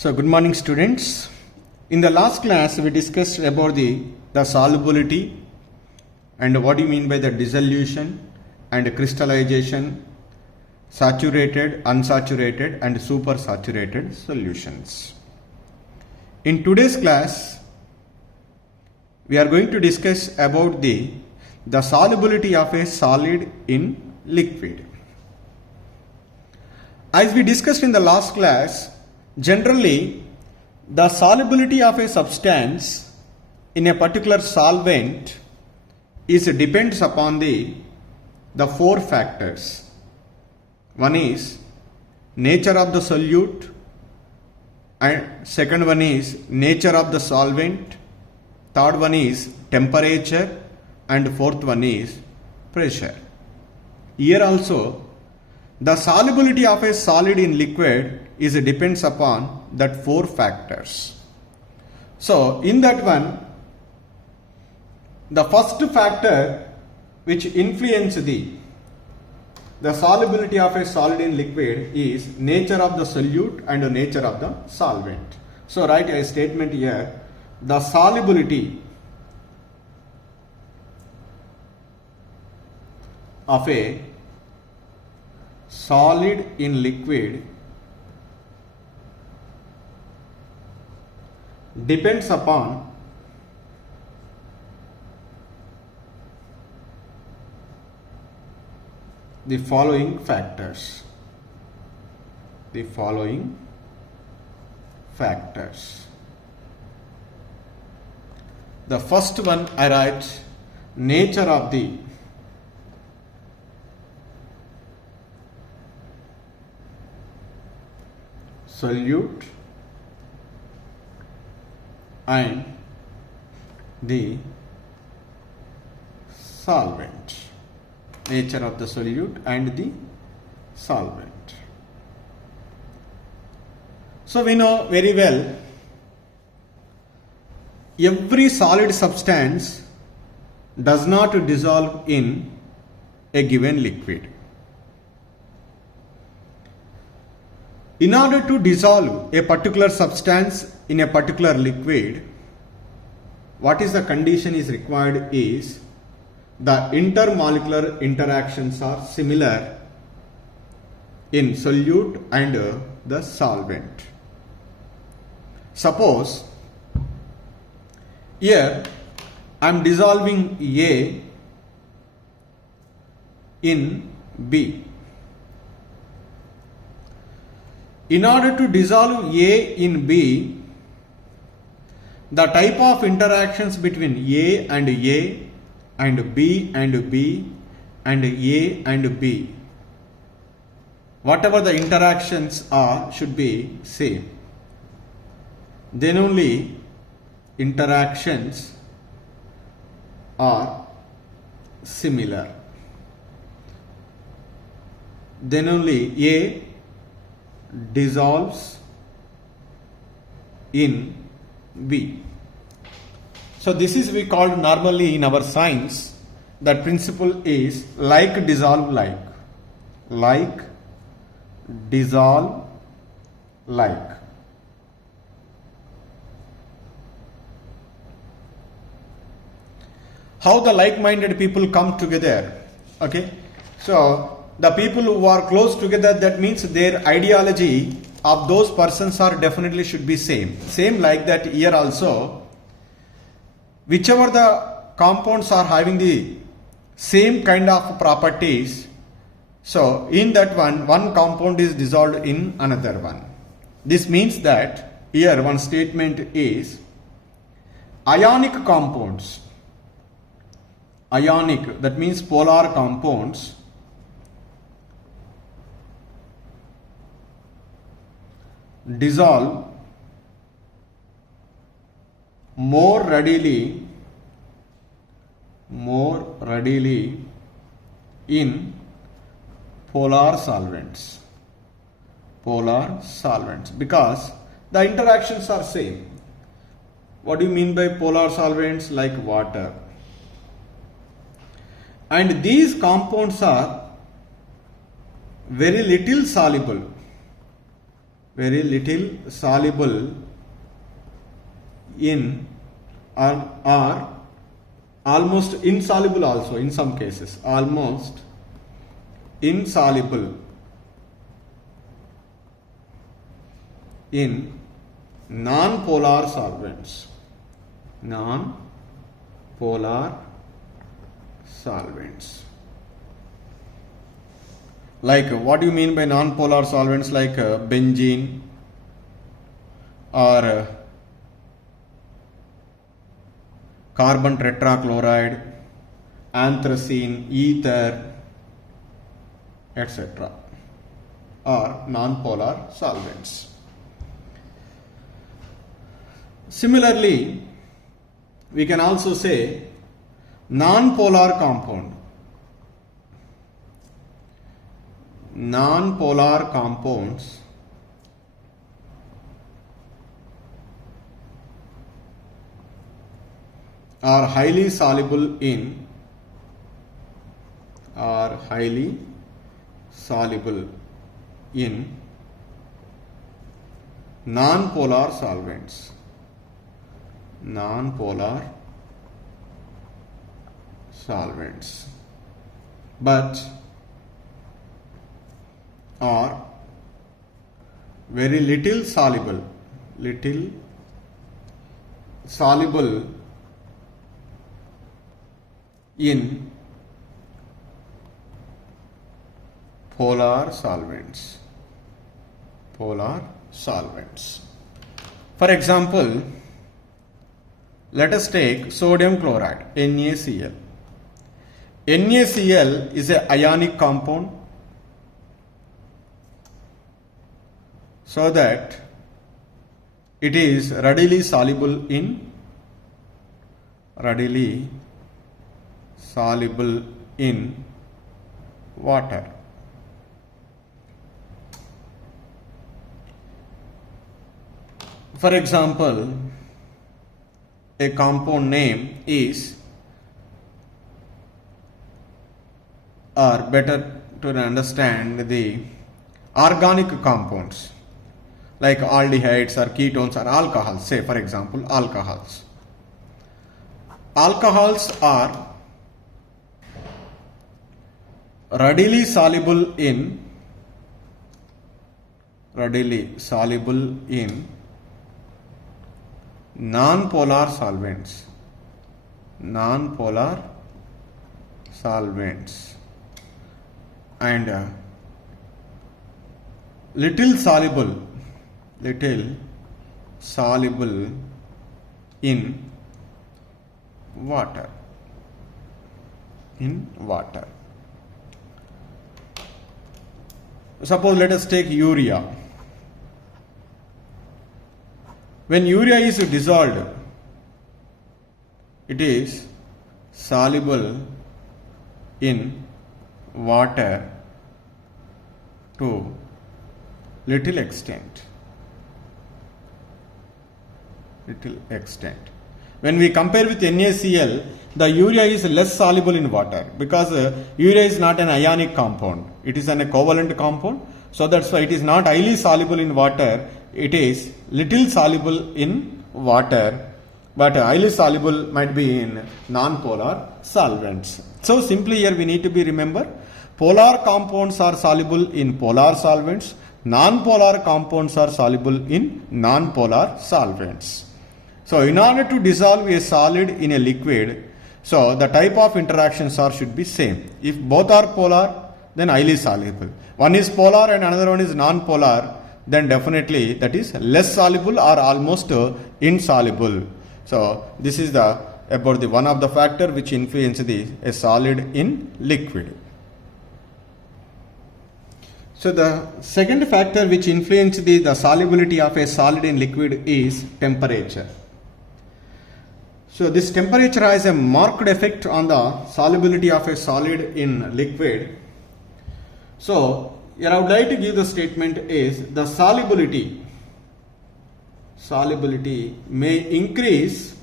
So good morning students. In the last class we discussed about the solubility and what do you mean by the dissolution and crystallization, saturated, unsaturated and supersaturated solutions. In today's class we are going to discuss about the solubility of a solid in liquid. As we discussed in the last class, generally the solubility of a substance in a particular solvent depends upon the four factors. One is nature of the solute, and second one is nature of the solvent, third one is temperature, and fourth one is pressure. Here also the solubility of a solid in liquid depends upon that four factors. So in that one, the first factor which influence the solubility of a solid in liquid is nature of the solute and nature of the solvent. So write a statement here: the solubility of a solid in liquid depends upon the following factors. The following factors. The first one I write nature of the solute and the solvent. Nature of the solute and the solvent. So we know very well every solid substance does not dissolve in a given liquid. In order to dissolve a particular substance in a particular liquid, what is the condition is required is the intermolecular interactions are similar in solute and the solvent. Suppose here I am dissolving A in B. In order to dissolve A in B, the type of interactions between A and A and B and B and A and B, whatever the interactions are, should be same. Then only interactions are similar. Then only A dissolves in B. So this is we called normally in our science, that principle is like dissolve like. Like dissolve like. How the like-minded people come together. Okay, so the people who are close together, that means their ideology of those persons are definitely should be same. Same like that here also, whichever the compounds are having the same kind of properties, so in that one compound is dissolved in another one. This means that here one statement is ionic compounds. Ionic, that means polar compounds, dissolve more readily in polar solvents. Polar solvents, because the interactions are same. What do you mean by polar solvents? Like water. And these compounds are very little soluble. very little soluble in or almost insoluble also in some cases, almost insoluble in non-polar solvents. Non-polar solvents. Like what do you mean by non-polar solvents? Like benzene or carbon tetrachloride, anthracene, ether, etc. are non-polar solvents. Similarly, we can also say non-polar compound. Non-polar compounds are highly soluble in non-polar solvents. Non-polar solvents, but are very little soluble in polar solvents. For example, let us take sodium chloride, NaCl. NaCl is an ionic compound, so that it is readily soluble in water. For example, a compound name is, or better to understand the organic compounds like aldehydes or ketones or alcohols. Say for example alcohols. Alcohols are readily soluble in non-polar solvents. And little soluble in water. Suppose let us take urea. When urea is dissolved, it is soluble in water to little extent. When we compare with NaCl, the urea is less soluble in water because urea is not an ionic compound. It is a covalent compound. So that's why it is not highly soluble in water. It is little soluble in water, but highly soluble might be in non-polar solvents. So simply here we need to be remember, polar compounds are soluble in polar solvents. Non-polar compounds are soluble in non-polar solvents. So in order to dissolve a solid in a liquid, so the type of interactions should be same. If both are polar, then highly soluble. One is polar and another one is non-polar, then definitely that is less soluble or almost insoluble. So this is about the one of the factor which influence a solid in liquid. So the second factor which influence the solubility of a solid in liquid is temperature. So this temperature has a marked effect on the solubility of a solid in liquid. So here I would like to give the statement is the solubility may increase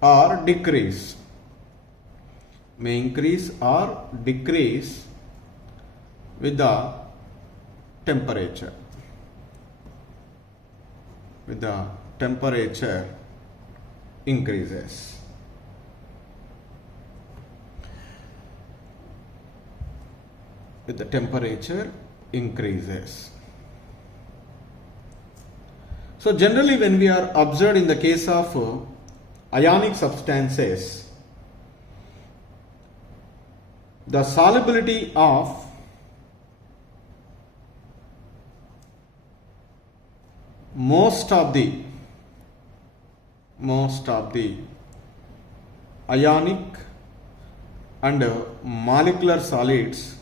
or decrease. with the temperature. With the temperature increases. With the temperature increases. So generally when we are observed in the case of ionic substances, the solubility of most of the ionic and molecular solids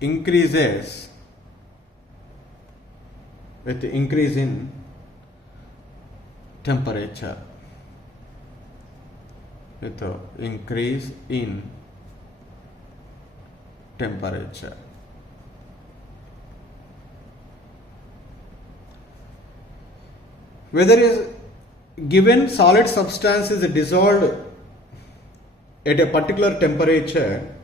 increases with the increase in temperature. With the increase in temperature. Whether a given solid substance is dissolved at a particular temperature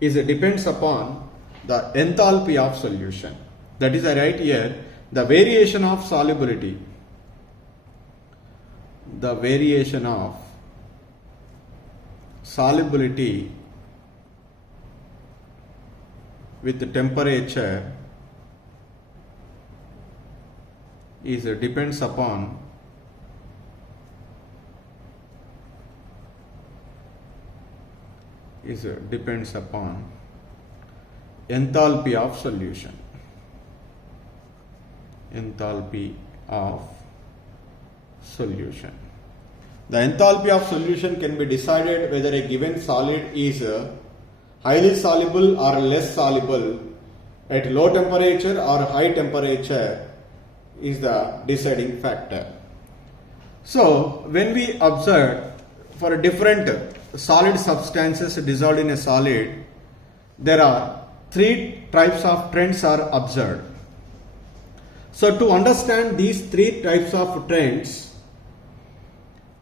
depends upon the enthalpy of solution. That is, I write here the variation of solubility. The variation of solubility with the temperature depends upon enthalpy of solution. Enthalpy of solution. The enthalpy of solution can be decided whether a given solid is highly soluble or less soluble at low temperature or high temperature is the deciding factor. So when we observe for different solid substances dissolved in a solid, there are three types of trends are observed. So to understand these three types of trends,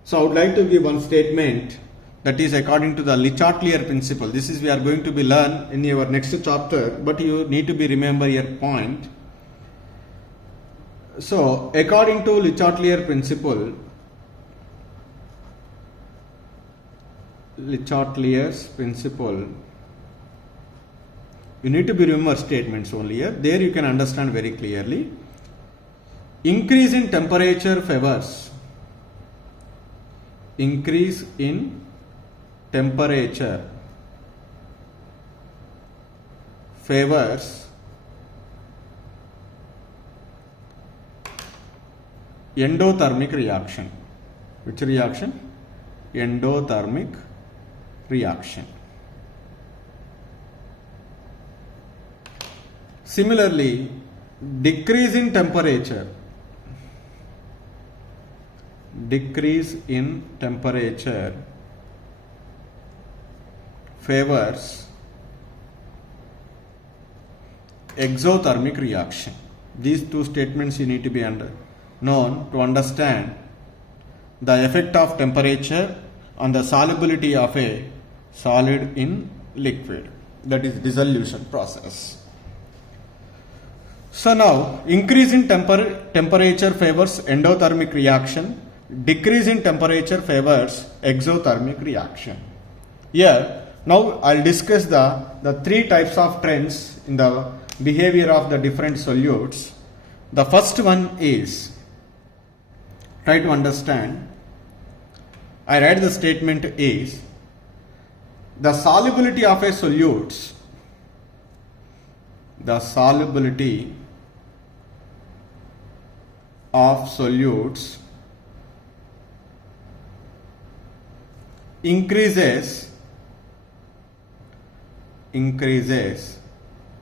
so I would like to give one statement that is according to the Le Chatelier principle. This is we are going to be learn in your next chapter, but you need to be remember your point. So according to Le Chatelier principle, Le Chatelier's principle, you need to be remember statements only here. There you can understand very clearly. Increase in temperature favors. Increase in temperature favors endothermic reaction. Which reaction? Endothermic reaction. Similarly, decrease in temperature favors exothermic reaction. These two statements you need to be known to understand the effect of temperature on the solubility of a solid in liquid, that is dissolution process. So now, increase in temperature favors endothermic reaction, decrease in temperature favors exothermic reaction. Here, now I'll discuss the three types of trends in the behavior of the different solutes. The first one is, try to understand, I write the statement is, the solubility of a solutes, the solubility of solutes increases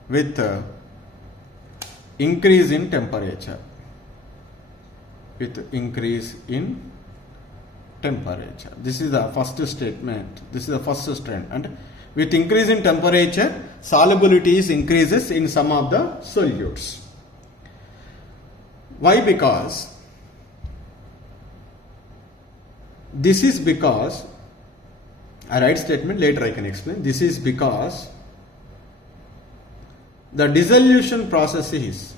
with increase in temperature. With increase in temperature. This is the first statement. This is the first trend. And with increase in temperature, solubility increases in some of the solutes. Why? Because this is because I write statement, later I can explain. This is because the dissolution process is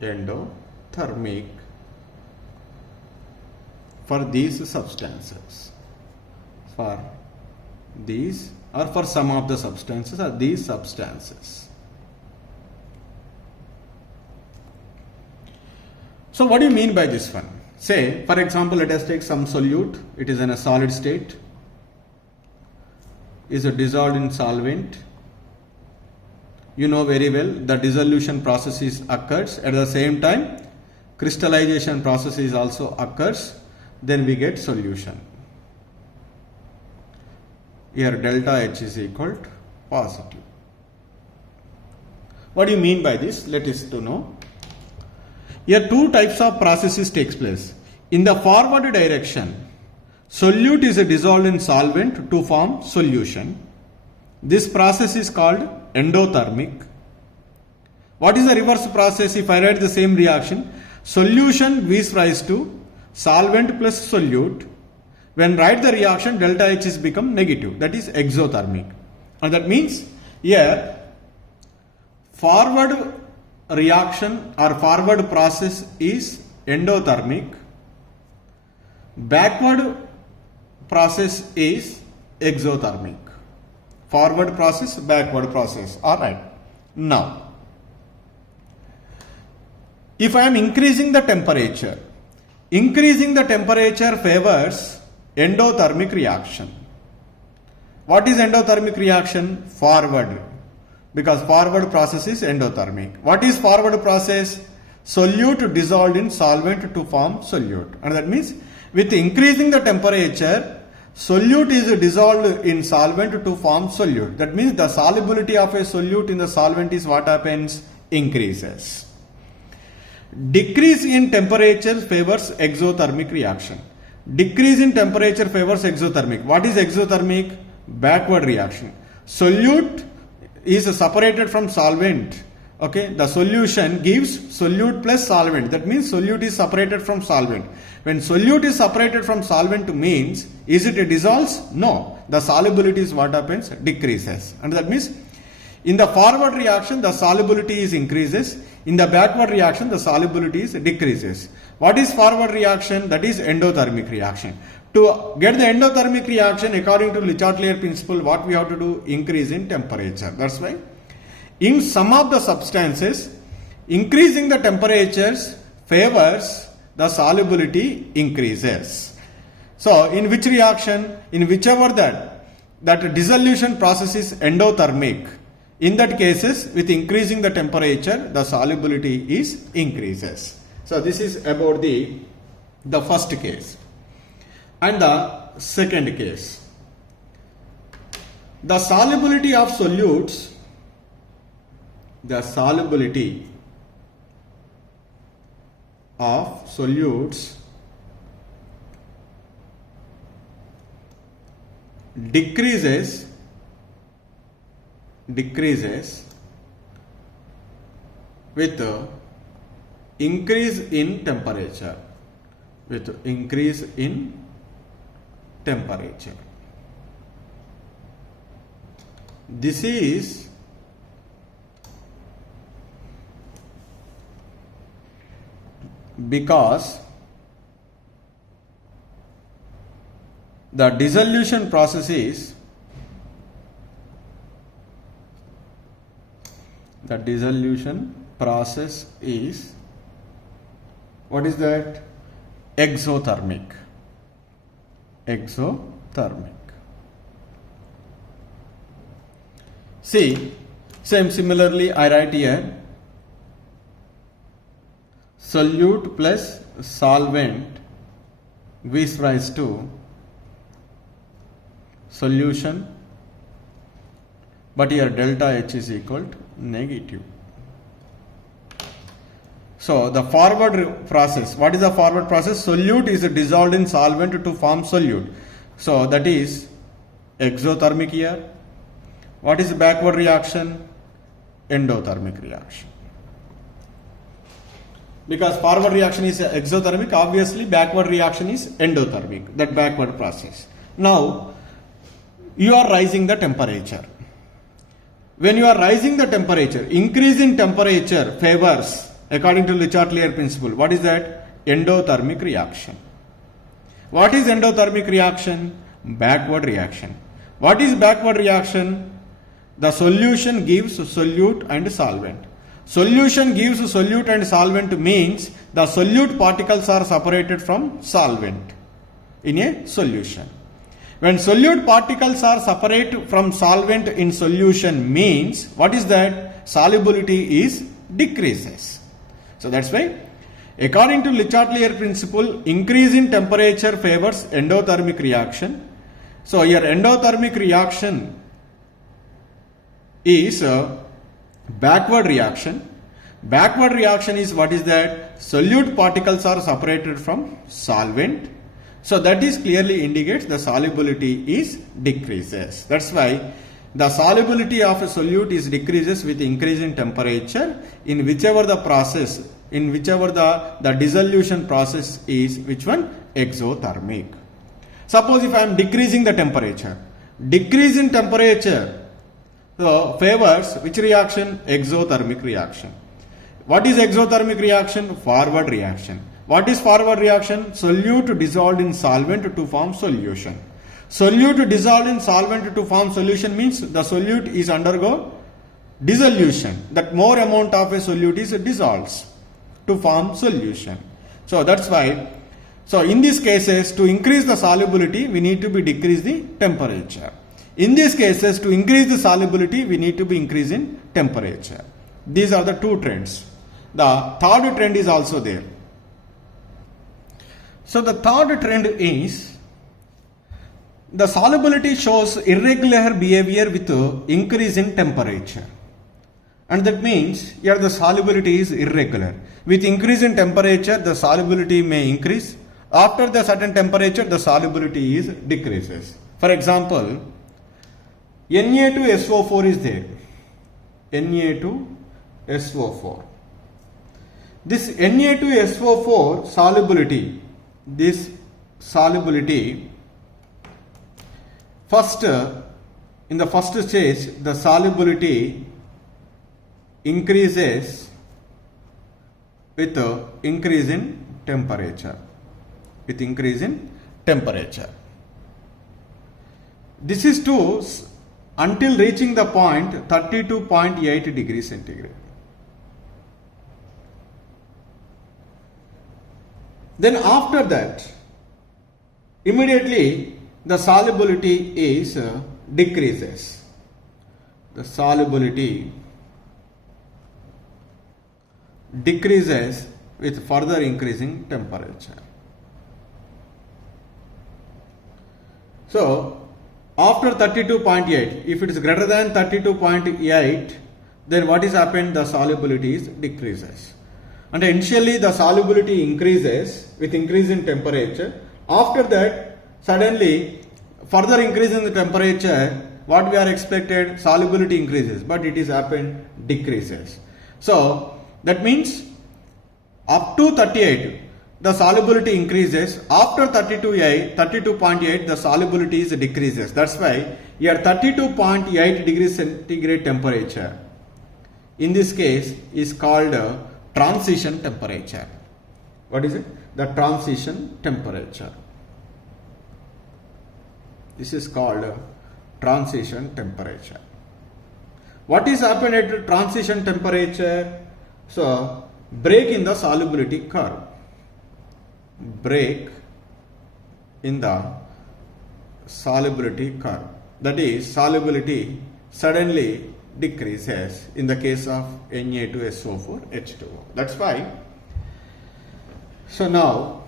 endothermic for these substances, for these or for some of the substances or these substances. So what do you mean by this one? Say, for example, let us take some solute. It is in a solid state, is dissolved in solvent. You know very well the dissolution process occurs. At the same time, crystallization process also occurs. Then we get solution. Here delta H is equal to positive. What do you mean by this? Let us to know. Here two types of processes takes place. In the forward direction, solute is dissolved in solvent to form solution. This process is called endothermic. What is the reverse process? If I write the same reaction, solution gives rise to solvent plus solute. When write the reaction, delta H is become negative. That is exothermic. And that means here forward reaction or forward process is endothermic. Backward process is exothermic. Forward process, backward process. Alright. Now, if I am increasing the temperature favors endothermic reaction. What is endothermic reaction? Forward. Because forward process is endothermic. What is forward process? Solute dissolved in solvent to form solute. And that means with increasing the temperature, solute is dissolved in solvent to form solute. That means the solubility of a solute in the solvent is what happens? Increases. Decrease in temperature favors exothermic reaction. Decrease in temperature favors exothermic. What is exothermic? Backward reaction. Solute is separated from solvent. Okay, the solution gives solute plus solvent. That means solute is separated from solvent. When solute is separated from solvent means, is it dissolves? No. The solubility is what happens? Decreases. And that means in the forward reaction, the solubility is increases. In the backward reaction, the solubility is decreases. What is forward reaction? That is endothermic reaction. To get the endothermic reaction, according to Le Chatelier principle, what we have to do? Increase in temperature. That's why in some of the substances, increasing the temperatures favors the solubility increases. So, in which reaction? In whichever that dissolution process is endothermic. In that cases, with increasing the temperature, the solubility is increases. So, this is about the first case. And the second case. The solubility of solutes, decreases with increase in temperature. This is because the dissolution process is what is that? Exothermic. See, similarly I write here solute plus solvent gives rise to solution, but here delta H is equal to negative. So the forward process, what is the forward process? Solute is dissolved in solvent to form solute. So that is exothermic here. What is backward reaction? Endothermic reaction. Because forward reaction is exothermic, obviously backward reaction is endothermic, that backward process. Now, you are rising the temperature. When you are rising the temperature, increase in temperature favors, according to Le Chatelier principle, what is that? Endothermic reaction. What is endothermic reaction? Backward reaction. What is backward reaction? The solution gives solute and solvent. Solution gives solute and solvent means the solute particles are separated from solvent in a solution. When solute particles are separate from solvent in solution means, what is that? Solubility is decreases. So that's why, according to Le Chatelier principle, increase in temperature favors endothermic reaction. So your endothermic reaction is backward reaction. Backward reaction is what is that? Solute particles are separated from solvent. So that is clearly indicates the solubility is decreases. That's why the solubility of a solute is decreases with increase in temperature in whichever the process, in whichever the dissolution process is, which one? Exothermic. Suppose if I am decreasing the temperature, decrease in temperature favors which reaction? Exothermic reaction. What is exothermic reaction? Forward reaction. What is forward reaction? Solute dissolved in solvent to form solution. Solute dissolved in solvent to form solution means the solute is undergo dissolution. That more amount of a solute is dissolves to form solution. So that's why, so in these cases, to increase the solubility, we need to be decrease the temperature. In these cases, to increase the solubility, we need to be increase in temperature. These are the two trends. The third trend is also there. So the third trend is the solubility shows irregular behavior with increase in temperature. And that means here the solubility is irregular. With increase in temperature, the solubility may increase. After the certain temperature, the solubility is decreases. For example, Na2SO4 is there. Na2SO4. This Na2SO4 solubility, this solubility, first in the first stage, the solubility increases with increase in temperature. With increase in temperature. This is to until reaching the point 32.8 degrees centigrade. Then after that, immediately the solubility is decreases. The solubility decreases with further increasing temperature. So after 32.8, if it is greater than 32.8, then what is happened? The solubility is decreases. And initially the solubility increases with increase in temperature. After that, suddenly further increase in the temperature, what we are expected? Solubility increases, but it is happened decreases. So that means up to 38, the solubility increases. After 32.8, the solubility is decreases. That's why here 32.8 degrees centigrade temperature, in this case, is called transition temperature. What is it? The transition temperature. This is called transition temperature. What is happened at transition temperature? So, break in the solubility curve. Break in the solubility curve. That is, solubility suddenly decreases in the case of Na2SO4 H2O. That's why. So now,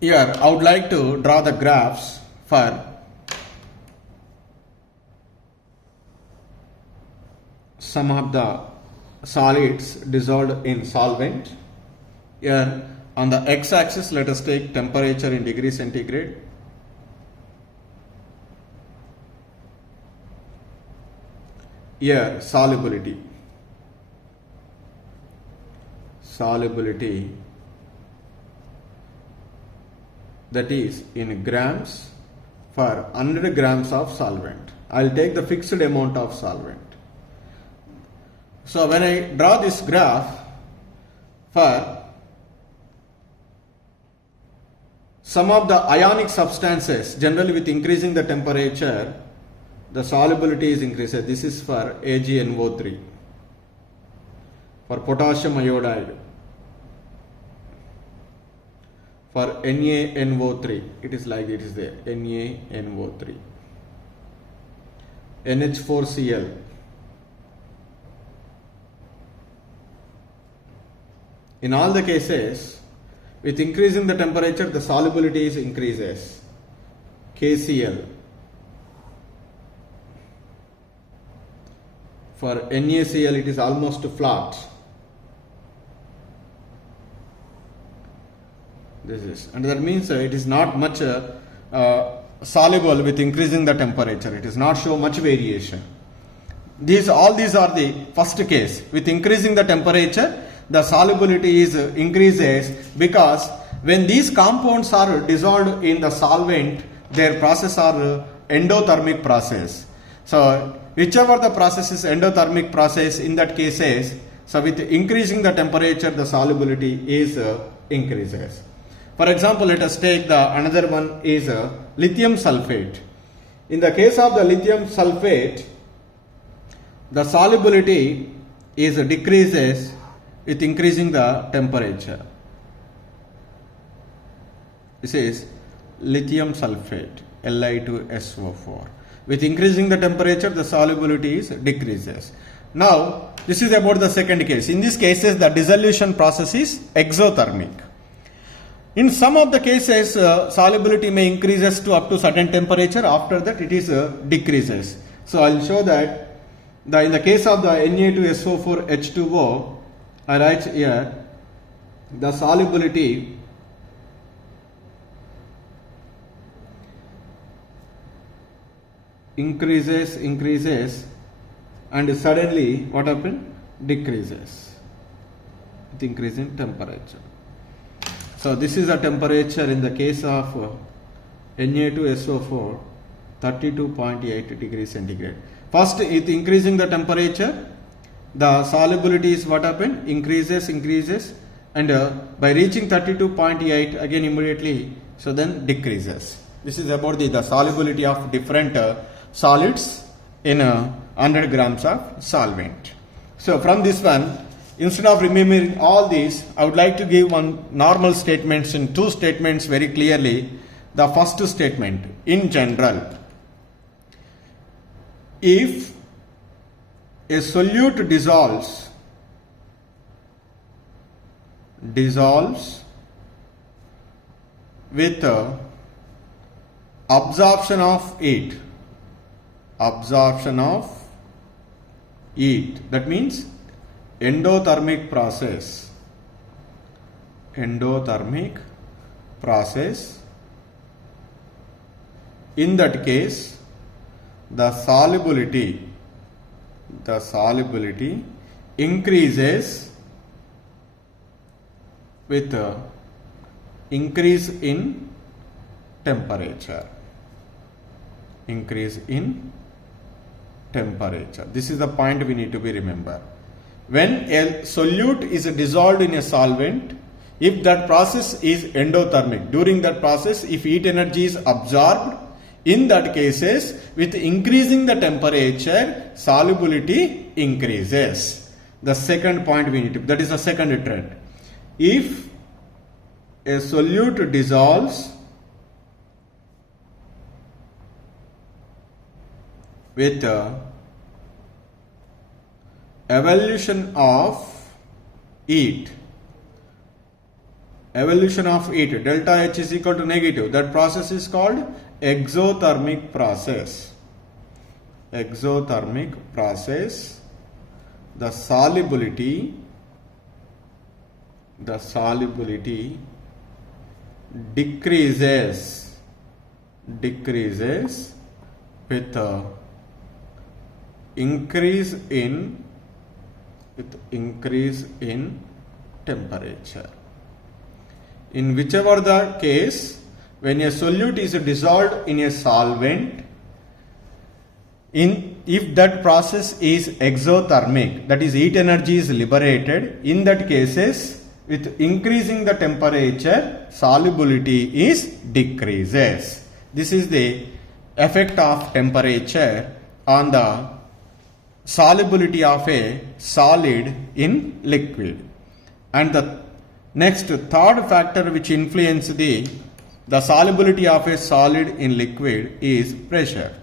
here I would like to draw the graphs for some of the solids dissolved in solvent. Here on the x-axis, let us take temperature in degrees centigrade. here solubility that is in grams for 100 grams of solvent. I will take the fixed amount of solvent. So when I draw this graph for some of the ionic substances, generally with increasing the temperature, the solubility is increased. This is for AgNO3. For potassium iodide, for NaNO3, it is like it is there, NaNO3. NH4Cl, in all the cases, with increasing the temperature, the solubility is increases. KCl. For NaCl, it is almost flat. This is, and that means it is not much soluble with increasing the temperature. It is not show much variation. All these are the first case. With increasing the temperature, the solubility is increases, because when these compounds are dissolved in the solvent, their process are endothermic process. So whichever the process is endothermic process, in that cases, so with increasing the temperature, the solubility is increases. For example, let us take another one is lithium sulfate. In the case of the lithium sulfate, the solubility is decreases with increasing the temperature. This is lithium sulfate, Li2SO4. With increasing the temperature, the solubility is decreases. Now, this is about the second case. In these cases, the dissolution process is exothermic. In some of the cases, solubility may increases to up to certain temperature. After that, it is decreases. So I will show that in the case of the Na2SO4 H2O, I write here the solubility increases, and suddenly what happened? Decreases with increasing temperature. So this is a temperature in the case of Na2SO4, 32.8 degrees centigrade. First, with increasing the temperature, the solubility is what happened? Increases, and by reaching 32.8, again immediately, so then decreases. This is about the solubility of different solids in 100 grams of solvent. So from this one, instead of remembering all these, I would like to give one normal statements in two statements very clearly. The first statement, in general, if a solute dissolves with absorption of heat, that means endothermic process, in that case the solubility increases with increase in temperature. This is the point we need to be remember. When a solute is dissolved in a solvent, if that process is endothermic, during that process, if heat energy is absorbed, in that cases, with increasing the temperature, solubility increases. The second point we need to, that is the second trend. If a solute dissolves with evolution of heat, delta H is equal to negative, that process is called exothermic process. The solubility decreases with increase in temperature. In whichever the case, when a solute is dissolved in a solvent, if that process is exothermic, that is heat energy is liberated, in that cases with increasing the temperature solubility is decreases. This is the effect of temperature on the solubility of a solid in liquid. And the next third factor which influence the solubility of a solid in liquid is pressure.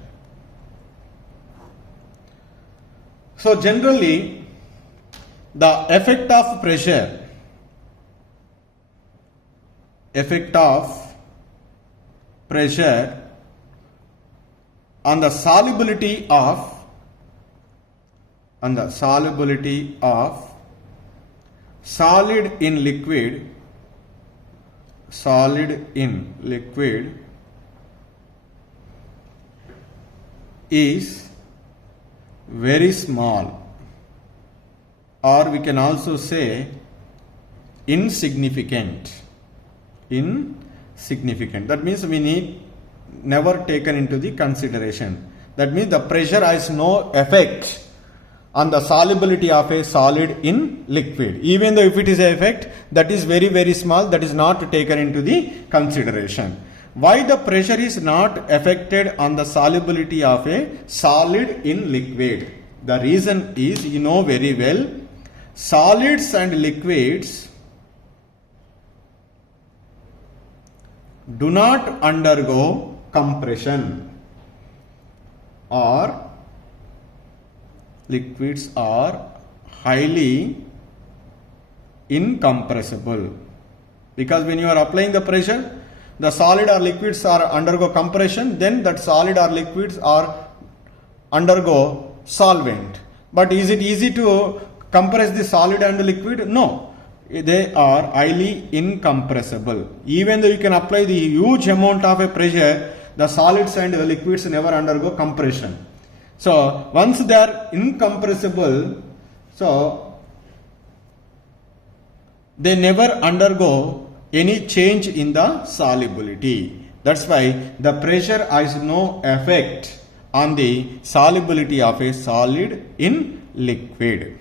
So generally the effect of pressure on the solubility of solid in liquid is very small, or we can also say insignificant. That means we need never taken into the consideration. That means the pressure has no effect on the solubility of a solid in liquid. Even though if it is an effect, that is very, very small, that is not taken into the consideration. Why the pressure is not affected on the solubility of a solid in liquid? The reason is, you know very well, solids and liquids do not undergo compression, or liquids are highly incompressible. Because when you are applying the pressure, the solid or liquids are undergo compression, then that solid or liquids are undergo solvent. But is it easy to compress the solid and the liquid? No, they are highly incompressible. Even though you can apply the huge amount of a pressure, the solids and the liquids never undergo compression. So once they are incompressible, so they never undergo any change in the solubility. That's why the pressure has no effect on the solubility of a solid in liquid.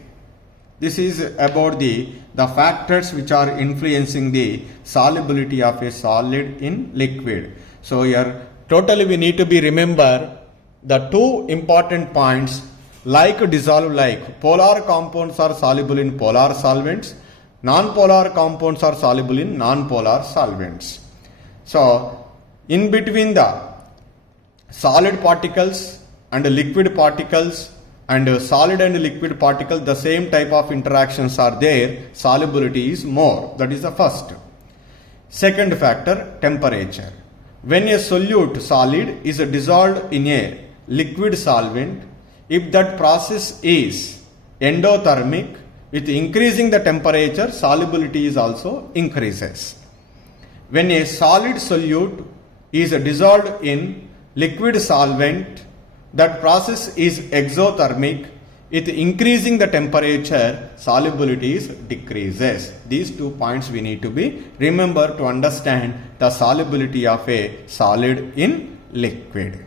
This is about the factors which are influencing the solubility of a solid in liquid. So here totally we need to be remember the two important points: like dissolve like. Polar compounds are soluble in polar solvents, non-polar compounds are soluble in non-polar solvents. So in between the solid particles and liquid particles and solid and liquid particles, the same type of interactions are there, solubility is more. That is the first. Second factor, temperature. When a solute solid is dissolved in a liquid solvent, if that process is endothermic, with increasing the temperature, solubility is also increases. When a solid solute is dissolved in liquid solvent, that process is exothermic. With increasing the temperature, solubility decreases. These 2 points we need to be remember to understand the solubility of a solid in liquid.